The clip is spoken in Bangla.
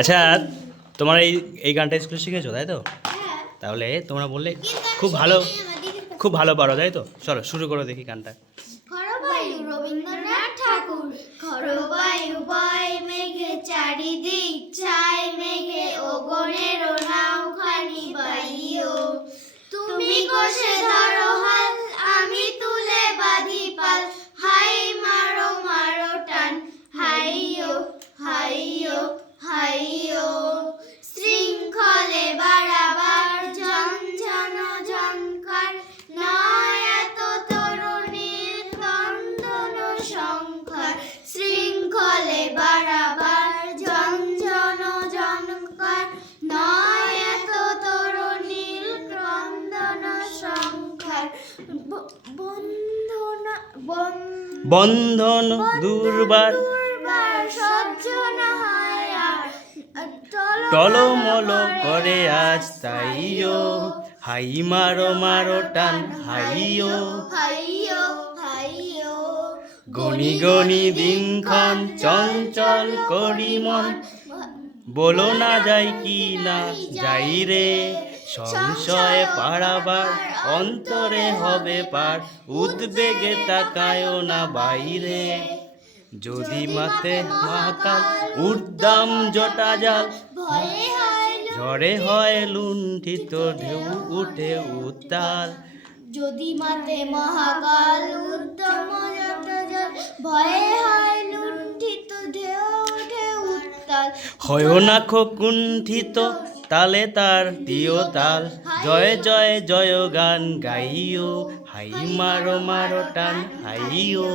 আচ্ছা, তোমার এই গানটা স্কুলে শিখেছো তাই তো? তাহলে তোমরা বললে খুব ভালো পারো তাই তো? চলো শুরু করো দেখি গানটা। ঘরবায়ু রবীন্দ্রনাথ ঠাকুর, ঘরবায়ু বয় মেঘে চারিদিক ছায়, মেঘে ওগনের নাওখানি বাইও। তুমি কোষে ধরো হাল, আমি তুলে বাঁধি পাল, হাই মারো মারো টান, হাইয়ো হাইয়ো হাইয়ো। শৃঙ্খলে বাড়াবার ঝনঝন ঝংকার, নয় এত তরুণীর ক্রন্দন সংখ্যার। শৃঙ্খলে বাড়াবার ঝনঝন ঝংকার, নয় এত তরুণীর ক্রন্দন সংখ্যার। বন্ধন দুর্বার সহ্য না হয় আর, টলমল করে আজ তাইও, হাই মারো মারো টান হাইও। হাইয়ো হাইয়ো। গনি গনি দিনক্ষণ চঞ্চল করি মন, বলো না যাই কি না যাই রে। সংশয় পাড়াবার অন্তরে হবে পার, উদ্বেগে তাকায়ও না বাইরে। যদি মাতে মহাকাল উদ্দাম জটা জাল, ভয়ে হয় ঝড়ে হয় লুণ্ঠিত ঢেউ উঠে উত্তাল। যদি মাতে মহাকাল উদ্যম যত জল, ভয়ে হয় লুণ্ঠিত ঢেউ উঠে উত্তাল। হয় না কুণ্ঠিত তালে তার দিও তাল, জয় জয় জয় গান গাইও, হাই মারো মারো টান হাইও।